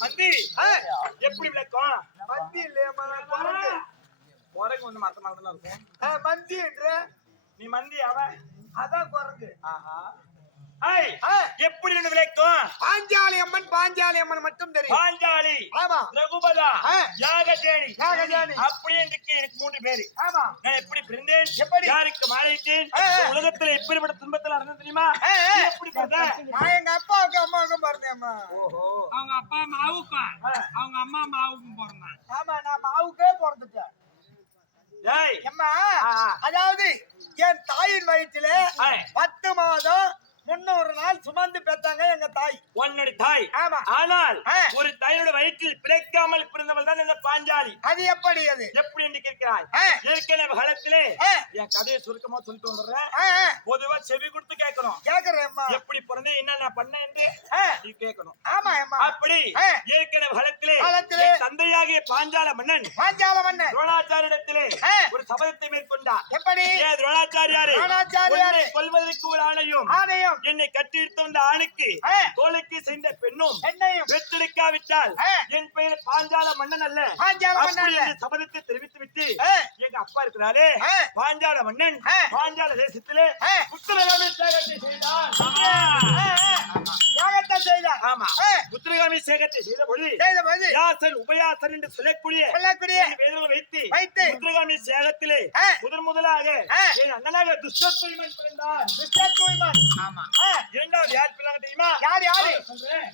மந்தி எப்படி விளக்கம்? மந்தி இல்லையம்மா, குரங்கு வந்து மரத்த மரத்துல இருக்கும். மந்தி என்ற நீ மந்தி அவன் அதான் குரங்கு. எப்படி விளக்கம்? பாஞ்சாலி அம்மன், பாஞ்சாலி அம்மன் மட்டும் தெரியும். பாஞ்சாலி, ஆமா, ரகுபதா, யாகஜேனி, யாகஜேனி அப்படி எனக்கு 3 பேரு. ஆமா, நான் எப்படி பிறந்தேன், எப்படி யாருக்கு மாறிட்டேன், உலகத்துல எப்படிப்பட்ட துன்பத்துல நடந்தது தெரியுமா? எப்படி பிறந்தேன்? நான் எங்க அப்பாவுக்கு அம்மாவுக்கும் பிறந்தேம்மா. அவங்க அப்பா மாவுக்கும் அவங்க அம்மா மாவுக்கும் பிறந்தான். ஆமா, நான் மாவுக்கே பிறந்துட்டேன். அதாவது என் தாயின் வயிற்றில 10 மாதம் 300 நாள் சுமந்து பெற்றாங்க எங்க தாய். உன்னுடைய தாய்? ஆமா. ஆனால் ஒரு தாயோட வயிற்றில் பிறக்காமல் பிறந்தவள் தான் இந்த பாஞ்சாலி. அது எப்படி? அது எப்படி என்று கேட்கிறாய்? ஏற்கனவே காலத்திலே என் கதையை சுருக்கமா சொல்லிட்டு வந்துடுறேன். பொதுவா செவி கொடுத்து கேட்கணும். கேட்கிறேன். எப்படி பிறந்தேன், என்ன பண்ண என்று நீ கேட்கணும். ஆமா, அப்படி ஏற்கனவே காலத்திலே தந்தையாகிய பாஞ்சால மன்னன் துரோணாச்சாரியிடத்திலே ஒரு சபதத்தை மேற்கொண்டார். எப்படி? துரோணாச்சாரியாரே, கொல்வதற்கு ஒரு ஆணையும் என்னை கட்டியிட்டு வந்த ஆணுக்கு தோளுக்கு செய்த பெண்ணும் பெற்றெடுக்காவிட்டால் என் பெயர் பாஞ்சால மன்னன் அல்ல சபதத்தை தெரிவித்து விட்டு எங்க அப்பா இருக்கிறாரே பாஞ்சால மன்னன் பாஞ்சால தேசத்திலே புத்திரகாமி சேகத்தை செய்தார். ஆமா, புத்திரகாமி சேகத்தை செய்த பொழுது யாசன் உபயாசன் என்று சொல்லக்கூடிய வைத்து புத்திரகாமி சேகத்திலே முதலாக என் அண்ணனாக துஷ்டத்துய்மன் பிறந்தார். இரண்டாவது யார் பிள்ளைங்க தெரியுமா? யாரு? சொல்றேன்.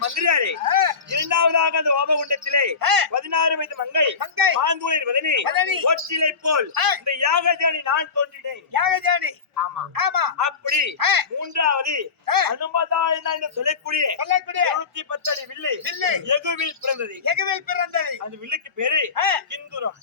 மந்திரியாரே, இரண்டாவதாக அந்த ஓபகுண்டத்திலே 16 வயது மங்கை மாந்தூரில் வதனி ஒற்றிலை போல் இந்த யாகஜானி நான் தோன்றினேன். யாகஜானி? ஆமா. அப்படி மூன்றாவது அனுமதா என்று சொல்லக்கூடிய 210 அடி வில்லு எகுவில் பிறந்தது. அந்த வில்லுக்கு பேரு கிந்துரம்.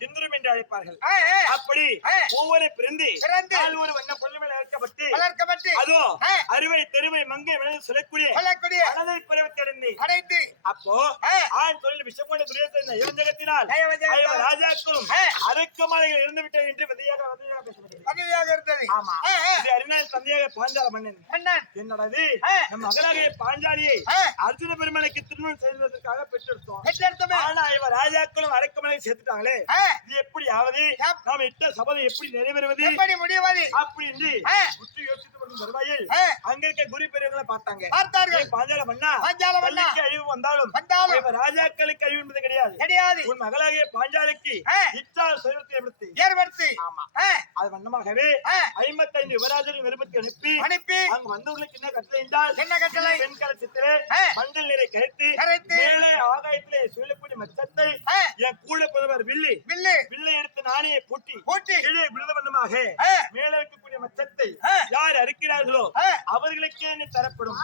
கிந்துரம் என்று அழைப்பார்கள். ஆ, ஆ. அப்படி ஆ. ஒவ்வொரு பிறந்து பிறந்து நாலு ஒரு வண்ண பொண்ணு மேல வளர்க்கப்பட்டு வளர்க்கப்பட்டு அதோ ஆ. அறுவை தெருவை மங்கை விளைந்து சொல்லக்கூடிய சொல்லக்கூடிய மனதை பருவத்தடைந்து அடைத்து அப்போ ஆ. ஆண் தொழில் விஷமோட துரியத்தின் நயவஞ்சகத்தினால் நயவஞ்சகத்தினால் ராஜாக்களும் ஆ. அரக்கமாலைகள் இருந்து விட்டது என்று விதையாக பேசப்படுகிறது. பதவியாக இருந்தது. ஆமா. ஆ, ஆ. இது அறிஞர் தந்தையாக பாஞ்சால மன்னன் அண்ணன். என்னடது ஆ. நம் மகனாகிய பாஞ்சாலியை ஆ. அர்ஜுன பெருமனுக்கு திருமணம் செய்வதற்காக பெற்றெடுத்தோம். பெற்றெடுத்தோமே. ஆனா இவ ராஜாக்களும் அரக்கமலை சேர்த்துட்டாங்களே ஆ. இது எப்படி ஆவது ஆம். நாம் இட்ட சபதம் எப்படி நிறைவேறுவது எப்படி முடிவது? அப்படி என்று ஆ. உற்று யோசித்து வரும் தருவாயில் ஆ. அங்க இருக்க குரு பெரியவர்களை பார்த்தாங்க. பார்த்தார்கள். ஏய் பாஞ்சால மன்னா பாஞ்சால மன்னா. கல்லுக்கு அழிவு வந்தாலும் வந்தாலும் இவ ராஜாக்களுக்கு அழிவு என்பது கிடையாது. கிடையாது. உன் மகளாகிய பாஞ்சாலிக்கு ஆ. இச்சா செல்வத்தை எடுத்து ஏற்படுத்தி ஆமா ஆ. அது வண்ணமாகவே ஆ. 55 யுவராஜர்கள் விருப்பத்தை அனுப்பி அனுப்பி அங்கு வந்தவர்களுக்கு என்ன கட்டளை என்றால் என்ன கட்டளை? பெண் கலசத்திலே ஆ. மஞ்சள் நீரை கரைத்து கரைத்து மேலே ஆகாயத்திலே சொல்லக்கூடிய மச்சத்தை ஆ. என் கூட புதவர் வில்லு வில்லு வில்லை எடுத்து நாணய பூட்டி பூட்டி கீழே விழுத வண்ணமாக ஆ. மேலே இருக்கக்கூடிய மச்சத்தை ஆ. யார் அறுக்கிறார்களோ ஆ. அவர்களுக்கே என்ன தரப்படும்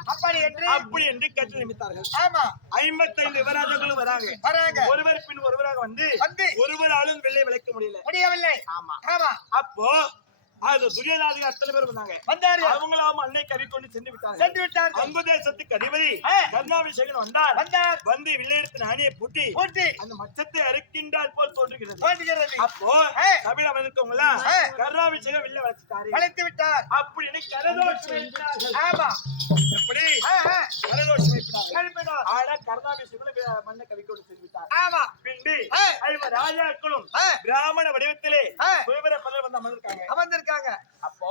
அப்படி என்று கட்டளை நிமித்தார்கள். ஆமா 55 யுவராஜர்களும் வராங்க. வராங்க. ஒருவர் பின் ஒருவராக வந்து வந்து ஒருவராலும் வெள்ளை விளக்க முடியல. முடியவில்லை. ஆமா ஆமா அப்போ அது துரியோதனாதிகள் அத்தனை பேர் வந்தாங்க. வந்தாரு. அவங்களாம் அன்னை கவி கொண்டு சென்று விட்டாங்க. சென்று விட்டார்கள். அங்கு தேசத்துக்கு அதிபதி ஆ. கர்ணாபிஷேகன் வந்தார். வந்தார். வந்து வில்லையெடுத்து நாணியை பூட்டி பூட்டி அந்த மச்சத்தை அறுக்கின்றால் போல் தோன்றுகிறது. தோன்றுகிறது. அப்போ ஆ. சபையில வந்திருக்கவங்களாம் ஆ. கர்ணாபிஷேகம் வில்ல வச்சுட்டாரு வளைத்து விட்டார். அப்படின்னு கரதோஷம் எழுப்பினார்கள். ஆமா எப்படி ஆ, ஆ. கரதோஷம் எழுப்பினார்கள். எழுப்பினார். ஆனா கர்ணாபிஷேகம் மன்ன கவி கொண்டு சென்று விட்டார். ஆமா பின்பு ஆ. ஐவர் ராஜாக்களும் ஆ. பிராமண வடிவத்திலே ஆ. சுயவர பலர் வந்து அமர்ந்திருக்காங்க. அமர்ந்திருக்காங்க. அப்போ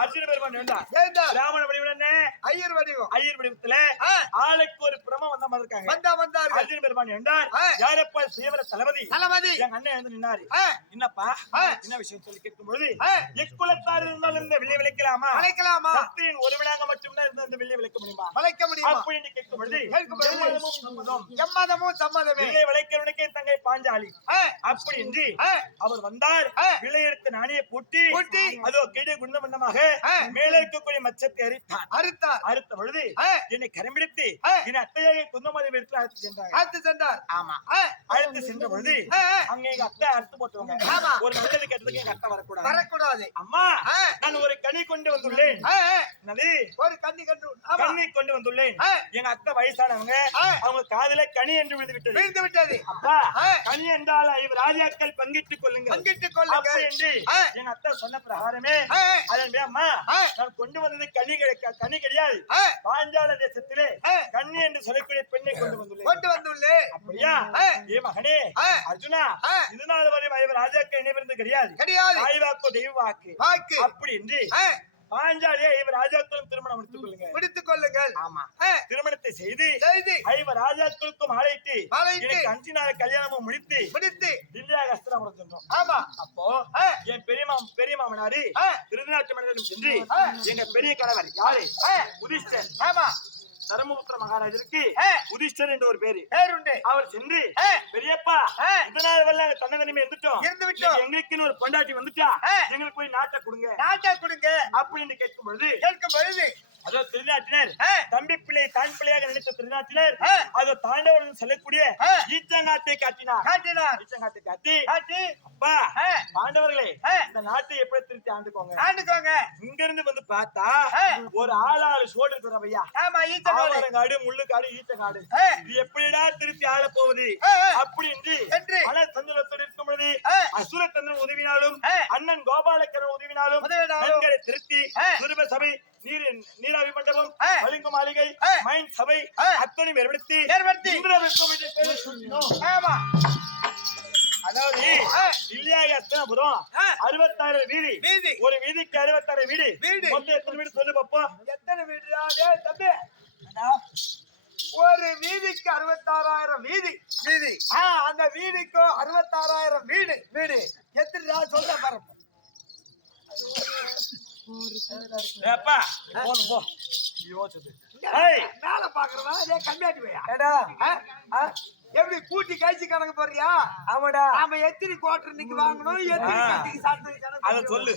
அர்ஜுன பெருமான் வேண்டாம் எழுந்தார். பிராமண வடிவம் என்ன ஐயர் வடிவம். ஐயர் வடிவத்துல ஆ. ஆளுக்கு ஒரு பிரமம் வந்த மாதிரி இருக்காங்க. வந்தார்கள். அர்ஜுன பெருமான் வேண்டார் ஆ. யாரப்பா சுயவர தளபதி தளபதி. எங்க அண்ணன் எழுந்து நின்னாரு. ஆ. என்னப்பா ஆ. என்ன விஷயம் சொல்லி கேட்கும் பொழுது ஆ. எக்குலத்தார் இருந்தாலும் இந்த வில்லை விளக்கலாமா அழைக்கலாமா? சத்திரியின் ஒருவனாக மட்டும்தான் இருந்து அந்த வில்லை விளக்க முடியுமா வளைக்க முடியுமா? அப்படின்னு கேட்கும் பொழுது கேட்கும் பொழுது எம்மதமும் சம்மதம். எம்மதமும் சம்மதமே. வில்லை விளக்கிறவனுக்கே தங்கை பாஞ்சாலி ஆ. அப்படி என்று ஆ. அவர் வந்தார். ஆ. விலை எடுத்து நாணய பூட்டி பூட்டி அதோ கீழே குண்ட வண்ணமாக ஆ. மேலே இருக்கக்கூடிய மச்சத்தை அரித்தார். அறுத்தார். அறுத்த பொழுது ஆ. என்னை கரம்பிடித்து ஆ. என் அத்தையாக குந்தமதி வீட்டுல அறுத்து சென்றாங்க. அறுத்து சென்றார். ஆமா ஆ. அறுத்து சென்ற பொழுது ஆ, ஆ. அங்க எங்க அத்தை அறுத்து போட்டுவாங்க. ஆமா. ஒரு நல்லது கெட்டதுக்கு எங்க அத்தை வரக்கூடாது. வரக்கூடாது. அம்மா ஆ. நான் ஒரு கனி கொண்டு வந்துள்ளேன். ஆ, ஆ. என்னது ஒரு கண்ணி கண்டு. ஆமா. கனி கொண்டு வந்துள்ளேன். ஆ. எங்க அத்தை வயசானவங்க ஆ. அவங்க காதுல கனி என்று விழுந்து விட்டது. விழுந்து விட்டது. அப்பா ஆ. கனி என்றால் இவர் ராஜாக்கள் பங்கிட்டுக் கொள்ளுங்கள் பங்கிட்டுக் கொள்ளுங்கள். அப்படி என்று ஆ. எங்க அத்தை சொன்ன பிரகாரமே ஆ, ஆ. அதன் அம்மா ஆ. நான் கொண்டு வந்தது கனி கிடையாது. ஆ. பாஞ்சால தேசத்திலே ஆ. கன்னி என்று சொல்லக்கூடிய பெண்ணை கொண்டு வந்துள்ளேன். கொண்டு வந்துள்ளே. அப்படியா ஆ. ஏ மகனே ஆ. அர்ஜுனா ஆ. இதனால வரை இவர் ராஜாக்கள் இணைவிருந்து கிடையாது. கிடையாது. தாய் வாக்கோ தெய்வ வாக்கு வாக்கு. அப்படி என்று ஆ. பாஞ்சாலியை இவர் ராஜாக்களும் திருமணம் முடித்துக் கொள்ளுங்க. முடித்துக் கொள்ளுங்கள். ஆமா ஆ. திருமணத்தை செய்து செய்து ஐவர் ராஜாக்களுக்கும் ஆளையிட்டு ஆளையிட்டு எனக்கு 5 நாள் கல்யாணமும் முடித்து முடித்து தில்லியாக அஸ்திரம் சென்றோம். ஆமா. அப்போ ஆ. என் பெரிய மாமனாரு ஆ. திருநாட்டு மனிதனும் சென்று ஆ. எங்க பெரிய கணவர் யாரு ஆ. உதிஷ்டர் ஆமா. தர்மபுத்திர மகாராஜருக்கு ஆ. உதிஷ்டர் என்ற ஒரு பேரு. பேருண்டு. அவர் சென்று ஆ. பெரியப்பா ஆ. இதனால வரல தன்னதனிமே இருந்துட்டோம். இருந்து விட்டோம். எங்களுக்குன்னு ஒரு பொண்டாட்டி வந்துட்டா ஆ. எங்களுக்கு போய் நாட்டை கொடுங்க நாட்டை கொடுங்க அப்படின்னு கேட்கும் பொழுது கேட்கும் பொழுது அதோ திருநாட்டினர் ஆ. தம்பி பிள்ளை தான் பிள்ளையாக நினைத்த திருநாட்டினர் ஆ. அதோ தாண்டவர்கள் சொல்லக்கூடிய ஆ. ஈச்சங்காட்டை காட்டினார். காட்டினார். ஈச்சங்காட்டை காட்டி காட்டி அப்பா ஆ. பாண்டவர்களே ஆ. இந்த நாட்டை எப்படி திருத்தி ஆண்டுக்கோங்க. ஆண்டுக்கோங்க. இங்க இருந்து வந்து பார்த்தா ஆ. ஒரு ஆளாளு சோடு இருக்கிற ஐயா ஆமா. ஈச்சனோடு. ஆவரங்காடு முள்ளுக்காடு ஈச்சங்காடு ஆ. இது எப்படிடா திருத்தி ஆள போவது ஆ, ஆ. அப்படி என்று என்று மன சஞ்சலத்தோடு இருக்கும் பொழுது ஆ. அசுரத்தந்தன் உதவினாலும் ஆ. அண்ணன் கோபாலக்கரன் உதவினாலும் உதவினாலும் பெண்களை திருத்தி ஆ. நிருப சபை நீராவி மண்டபம் ஆ. மலிங்கு மாளிகை ஆ. மைன் சபை ஆ. அத்தனை ஏற்படுத்தி ஏற்படுத்தி. இந்திரவிற்கும் என்று பேர் சூட்டினோம். ஆமா. அதாவது ஆ. இல்லையாக அத்தனைபுரம் ஆ. 66 வீதி வீதி. ஒரு வீதிக்கு 66 வீடு வீடு. மொத்தம் எத்தனை வீடு சொல்லு பாப்போம். எத்தனை வீடுடா டேய் தம்பி? ஒரு வீதிக்கு 66,000 வீதி. வீதி. அந்த வீதிக்கு 66,000 வீடு. வீடு. எத்தனை சொல்ற பாருங்க. ஏப்பா போன் போ யோசிச்சு ஏய் மேல பாக்குறவா அதே கம்மியாட்டி போயா? எப்படி கூட்டி கழிச்சு கணக்கு போறியா? ஆமாடா நாம எத்தனை குவார்டர் இன்னைக்கு வாங்கணும், எத்தனை ஆ. கட்டிக்கு சாப்பிட்டு கணக்கு அத சொல்லு.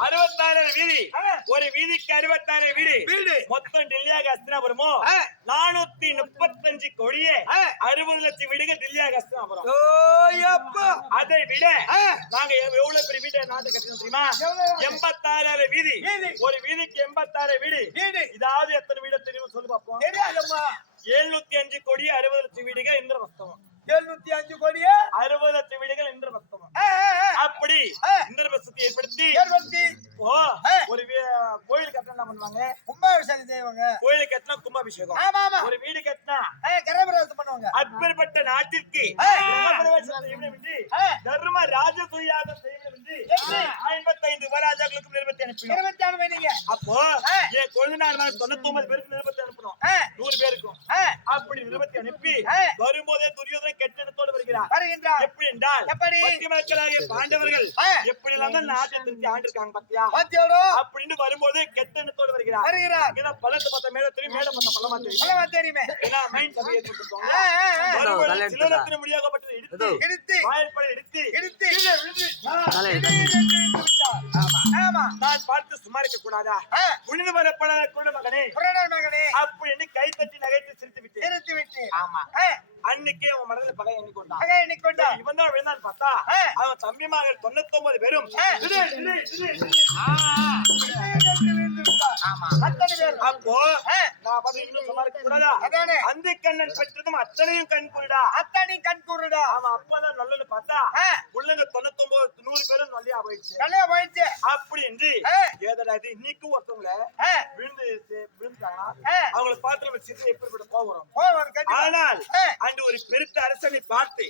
66 வீதி. ஒரு வீதிக்கு 66 வீடு. மொத்தம் டெல்லியாக ஹஸ்தினாபுரமோ 435 கோடியே 60 லட்சம் வீடுகள் டெல்லியாக ஹஸ்தினாபுரம். அதை விட நாங்க எவ்வளவு பெரிய வீட்டை நாட்டு கட்டணும் தெரியுமா? 86 வீதி. ஒரு வீதிக்கு 86 வீடு. இதாவது எத்தனை வீடு தெரியும் சொல்லு பாப்போம். 705 கோடி 60 லட்சம் வீடுகள் இந்திரபஸ்தவம். 705 கோடியே 60 லட்சம் வீடுகள் இந்திரபஸ்தவம். அப்படி இந்திரபஸ்தத்தை ஏற்படுத்தி ஒரு கோயில் கட்டினா என்ன பண்ணுவாங்க? கும்பாபிஷேகம் செய்வாங்க. கோயில் கட்டினா கும்பாபிஷேகம். ஒரு வீடு கட்டினா கிரகப்பிரவேசம் பண்ணுவாங்க. அப்பேற்பட்ட நாட்டிற்கு கிரகப்பிரவேசம் செய்யணும் என்று தர்ம ராஜசூயாக செய்யணும் என்று 55 உபராஜாக்களுக்கும் நிருபத்தை அனுப்பினோம். அப்போ என் கொழுந்தனார் 99 பேருக்கு நிருபத்தை அனுப்பணும். 100 பேருக்கும் அப்படி நிருபத்தை அனுப்பி வரும்போதே துரியோதன கெட்டடத்தோடு வருகிறார். எப்படி என்றால் மக்களாகிய பாண்டவர்கள் எப்படி எல்லாம் நாட்டை திருத்தி ஆண்டிருக்காங்க பாத்தியா? அப்படின்னு வரும்போது கெட்டடத்தோடு வருகிறார். இதை பழத்தை பார்த்த மேல தெரியும், மேல பார்த்த பள்ளமா தெரியுமே. ஏன்னா மைண்ட் சபையை ஏற்படுத்துவாங்க. சிலரத்தின முடியாகப்பட்டது எடுத்து வாயிற்படை எடுத்து நான் பார்த்து சும்மா இருக்க கூடாதா? புனித வரப்படாத குருட மகனே அப்படின்னு கை தட்டி நகைத்து சிரித்து விட்டு ஆமா அன்னைக்கு அவன் மனதில் பகை எண்ணிக்கொண்டான். இவன் தான் விழுந்தான் பார்த்தா அவன் தம்பிமாக 99 பேரும் அப்போ நான் அந்த கண்ணன் பெற்றதும் அத்தனையும் கண் கூறுடா. அவன் அப்பதான் நல்லது பார்த்தா உள்ளங்க 99 100 பேரும் நல்லா போயிடுச்சு. அப்படி என்று ஏதடா இது இன்னைக்கு ஒருத்தவங்கள விழுந்தாங்க அவங்களை பார்த்து நம்ம சிரித்து எப்படிப்பட்ட கோபம். ஆனால் அன்று ஒரு பெருத்த அரசனை பார்த்து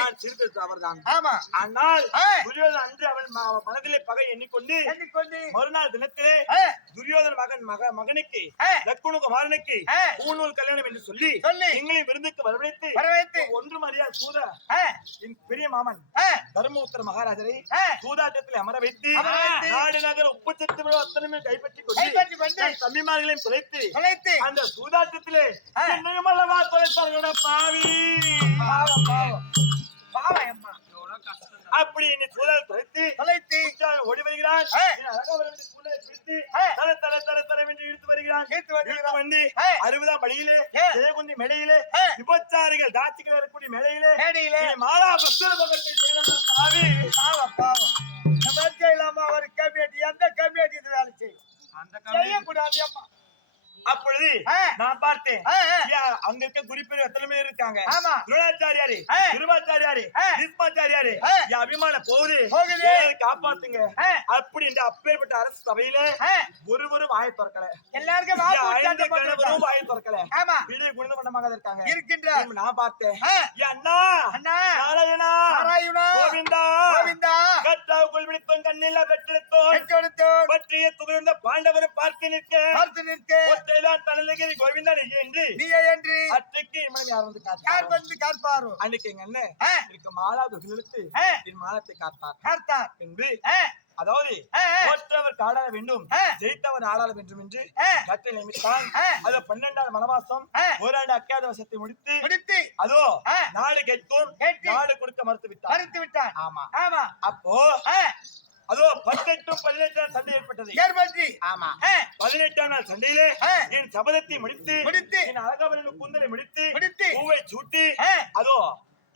நான் சிரித்தது அவர்தான். ஆனால் துரியோதன் அன்று அவன் மனதிலே பகை எண்ணிக்கொண்டு மறுநாள் தினத்திலே துரியோதன மகனுக்கு லக்குண குமாரனுக்கு பூநூல் கல்யாணம் என்று சொல்லி எங்களையும் விருந்துக்கு வரவழைத்து ஒன்று மரியாதை சூத என் பெரிய மாமன் தர்மபுத்திர மகாராஜரை சூதாட்டத்தில் அமர வைத்து நாடு நகர உப்புச்சத்து அத்தனையுமே கைப்பற்றி கொண்டு தம்பிமார்களையும் தொலைத்து அந்த சூதாட்டத்திலே என்னையும் அல்லவா தொலைத்தார்களோட பாவி அப்படி என்னை சூழல் தொலைத்து ஓடி வருகிறான். இழுத்து வருகிறான். வந்து 60ஆம் படியிலே ஜெயகுந்தி மேடையிலே விபச்சாரிகள் தாட்சிகள் வரக்கூடிய மேடையிலே மாலா பக்தத்தை ஒரு கம்யூனிட்டி எந்த கம்யூனிட்டி வேலை செய்யக்கூடாது. அப்பொழுது நான் பார்த்தேன் அங்க இருக்க குறிப்பிட்ட எத்தனை பேர் இருக்காங்க. துரோணாச்சாரியாரு, திருவாச்சாரியாரு, பீஷ்மாச்சாரியாரு அபிமான போகுது காப்பாத்துங்க அப்படி என்று அப்பேற்பட்ட அரசு சபையில ஒருவரும் வாயை திறக்கல. எல்லாருக்கும் வாயை திறக்கல. வீடு குணமாக இருக்காங்க. நான் பார்த்தேன் அண்ணா நாராயணா கோவிந்தா கட்டாவு கொள்விடுத்தோம் கண்ணில்லா கட்டெடுத்தோம் பற்றிய துகிழ்ந்த பாண்டவரை பார்த்து நிற்க தனலகிரி கோவிந்தா என்று அன்றைக்கு யார் வந்து காப்பாரோ அன்னைக்கு எங்க அண்ணன் இருக்க மாலாவது என் மானத்தை காத்தார் என்று அதாவது தோற்றவர் காடாள வேண்டும் ஜெயித்தவர் ஆளாள வேண்டும் என்று கட்டளை நியமித்தான். அது 12ஆம் வனவாசம் ஓராண்டு அக்கியாதவாசத்தை முடித்து அதோ நாடு கேட்கும் நாடு கொடுக்க மறுத்து விட்டான். ஆமா அப்போ அதோ 18 சண்டை ஏற்பட்டது. 18ஆம் நாள் சண்டையிலே என் சபதத்தை முடித்து என் அழகாவலின் கூந்தலை முடித்து பூவை சூட்டி அதோ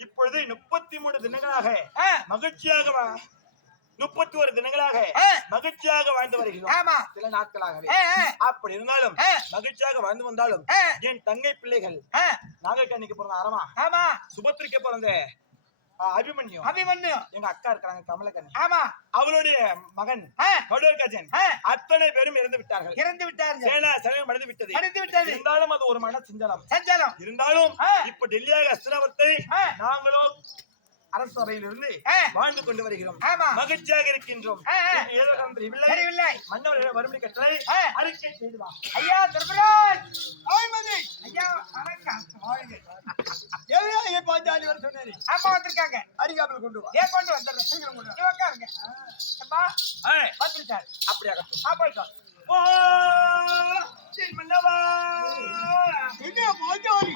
இப்பொழுது 33 தினங்களாக மகிழ்ச்சியாக 31 தினங்களாக மகிழ்ச்சியாக வாழ்ந்து வருகிறோம். சில நாட்களாகவே அப்படி இருந்தாலும் மகிழ்ச்சியாக வாழ்ந்து வந்தாலும் என் தங்கை பிள்ளைகள் நாகக்கண்ணிக்கு பிறந்த அரமா சுபத்திரிக்கு பிறந்த அபிமன்யு எங்க அக்கா இருக்காங்க கமலக்கண்ணி அவளுடைய மகன் கடோர்கஜன் அத்தனை பேரும் இறந்து விட்டார்கள். சேனா சமயம் அடைந்து விட்டது. இருந்தாலும் அது ஒரு மன சஞ்சலம் இருந்தாலும் இப்ப டெல்லியாக அஸ்தினாபுரத்தை நாங்களோ அரசு சபையிலிருந்து வாழ்ந்து கொண்டு வருகிறோம். மகிழ்ச்சியாக இருக்கின்றோம். ஏதோ தெரியவில்லை. மன்னவர் வறுமை கட்டளை அறிக்கை செய்துவா. ஐயா தர்மராஜ் ஐயா பாஞ்சாலி வர சொன்னாரு. ஆமா வந்திருக்காங்க. அடிகாப்பில் கொண்டு வா. கொண்டு வந்துடுறேன். சீக்கிரம் கொண்டு வா. உட்காருங்க. வந்துருக்காரு. அப்படியாகட்டும். போயிட்டோம். மன்னவா என்ன பாஞ்சாலி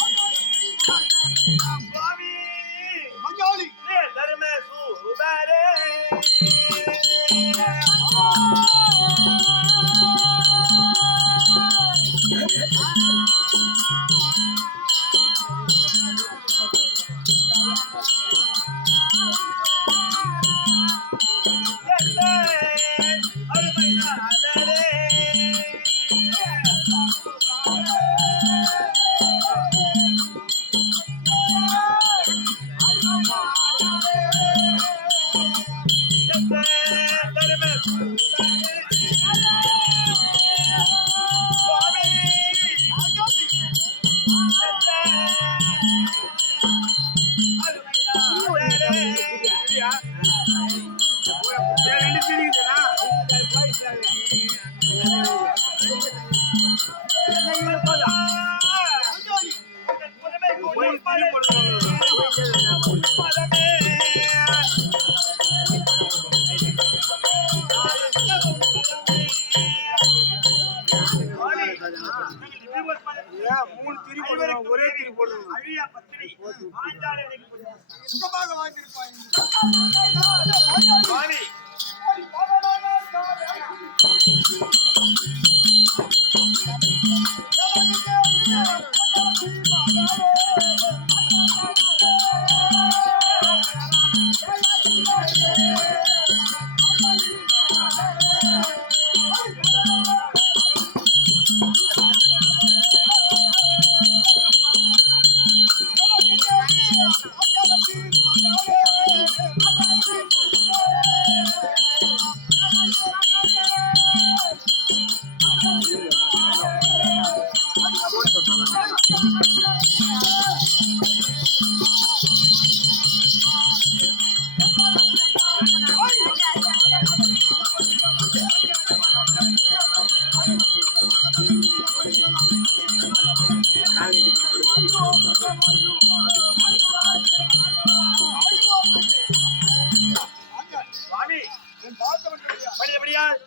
ஒரே திரி போடுவோம். அழியா பத்திரி ஆண்டாளை சுகமாக வாழ்ந்திருப்பாய். வாணி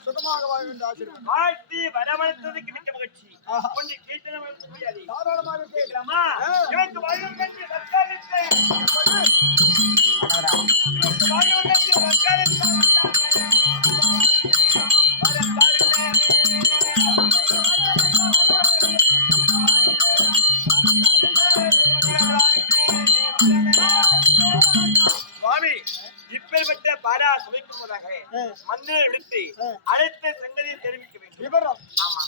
சுகமாக வாழ் என்று ஆசீர்வாதம். வாழ்த்தி வரவழைத்ததுக்கு மிக்க மகிழ்ச்சி. கொஞ்சம் கீர்த்தனை வளர்த்த முடியாது. தாராளமாக கேட்கலாமா? எனக்கு வாயும் கண்டு வக்காலத்தேன். வாயும் கண்டு வக்காலத்தேன். சுவாமி இப்பேற்பட்ட பாரா சுவைக்கும்போதாக மந்திரை விடுத்து அழைத்த சங்கதியை தெரிவிக்க வேண்டும். விவரம். ஆமா.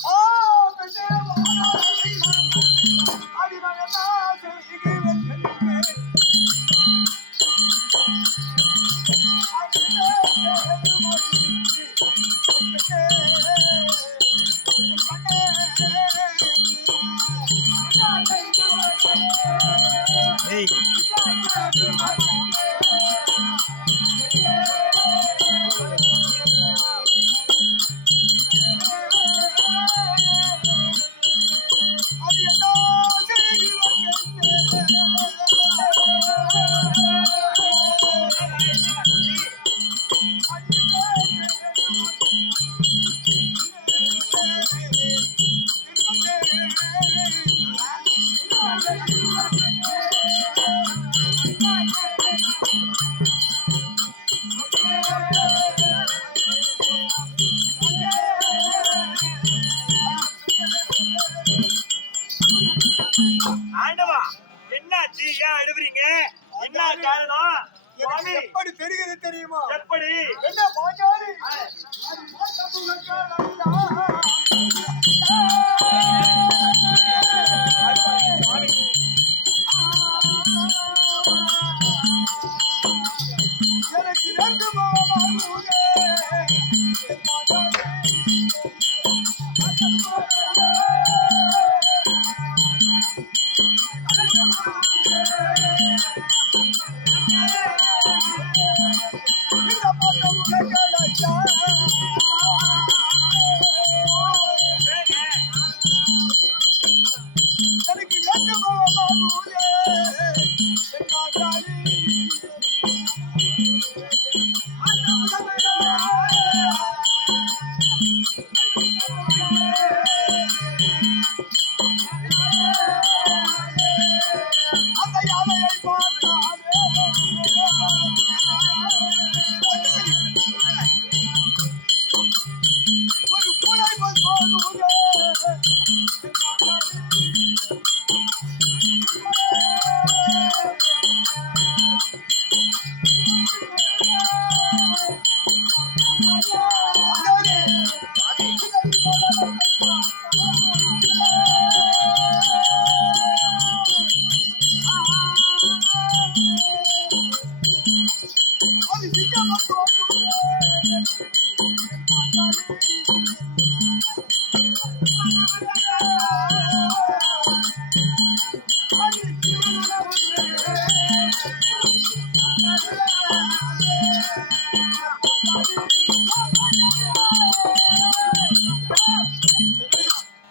ஆண்டவா என்னாச்சு? ஏன் அழுவுறீங்க? என்ன காரணம்? சுவாமி எப்படி தெரிகிறது தெரியுமா? எப்படி? என்ன பாஞ்சாலி? எனக்கு ரெண்டு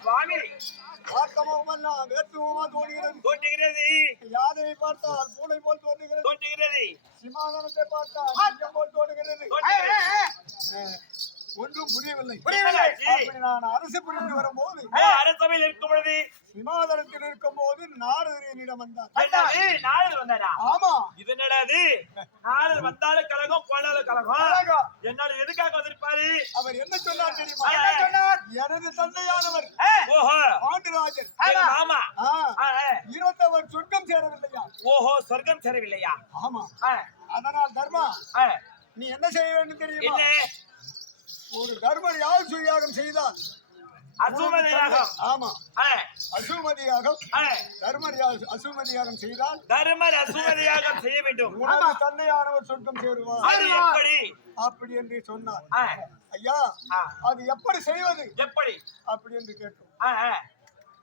சுவாமி பார்க்கமெல்லாம் வேற்றுமா தோன்றுகிறது. தோன்றுகிறது யானையை பார்த்தால் பூனை போல் தோன்றுகிறது. தோன்றுகிறது சிம்மாசனத்தை பார்த்தால் சிங்கம் போல் தோன்றுகிறது. ஒன்றும் புரியவில்லை. அப்படி நான் அரசு புரிந்து வரும்போது அரசவையில் இருக்கும் பொழுது சிம்மாசனத்தில் இருக்கும் போது நாரதரிடம் வந்தார். நாரதர் வந்தாரா? ஆமா. இது என்னடாது? நாரதர் வந்தாலும் கலகம் போனாலும் கலகம். என்னோட எதுக்காக வந்திருப்பாரு? அவர் என்ன சொன்னார் தெரியுமா? என்ன சொன்னார்? எனது தந்தையானவர் ஓஹோ பாண்டிராஜர் ஆமா இறந்தவர் சொர்க்கம் சேரவில்லையா? ஓஹோ சொர்க்கம் சேரவில்லையா? ஆமா. அதனால் தர்மா நீ என்ன செய்ய வேண்டும் தெரியுமா? என்ன? ஒரு தர்மர் யார் சுயாகம் செய்தால் அசுமதியாகம். ஆமா அசுமதியாகம் தர்மர் அசுமதியாகம் செய்தால் தர்மர் அசுமதியாகம் செய்ய வேண்டும். உனது தந்தையானவர் சொர்க்கம் சேருவார். அது எப்படி? அப்படி என்று சொன்னார். ஐயா அது எப்படி செய்வது? எப்படி அப்படி என்று கேட்டோம்.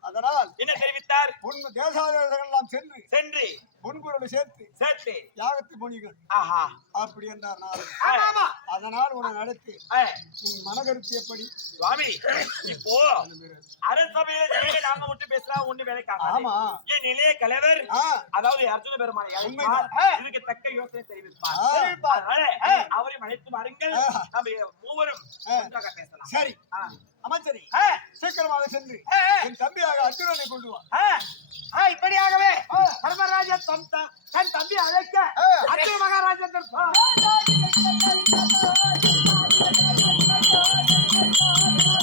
அதனால் என்ன தெரிவித்தார்? உன் தேசாதேசங்கள் எல்லாம் சென்று பொன்பொருளை சேர்த்து யாகத்தை முனிகள் அப்படி என்றார். அதனால் உன்னை நடத்தி உன் மனகருத்து எப்படி? சுவாமி இப்போ அரசபையில நாங்க மட்டும் பேசலாம் ஒண்ணு வேலைக்காக. ஆமா என் நிலைய கலைவர் அதாவது அர்ஜுன பெருமானை இதுக்கு தக்க யோசனை தெரிவிப்பார். அவரையும் அழைத்து வாருங்கள். நம்ம மூவரும் ஒன்றாக பேசலாம். சரி அமைச்சரி சீக்கிரமாக சென்று என் தம்பியாக அர்ஜுனனை கொண்டு வா. இப்படியாகவே தர்மராஜன் தன் தம்பி அழைக்க அர்ஜுன மகாராஜன்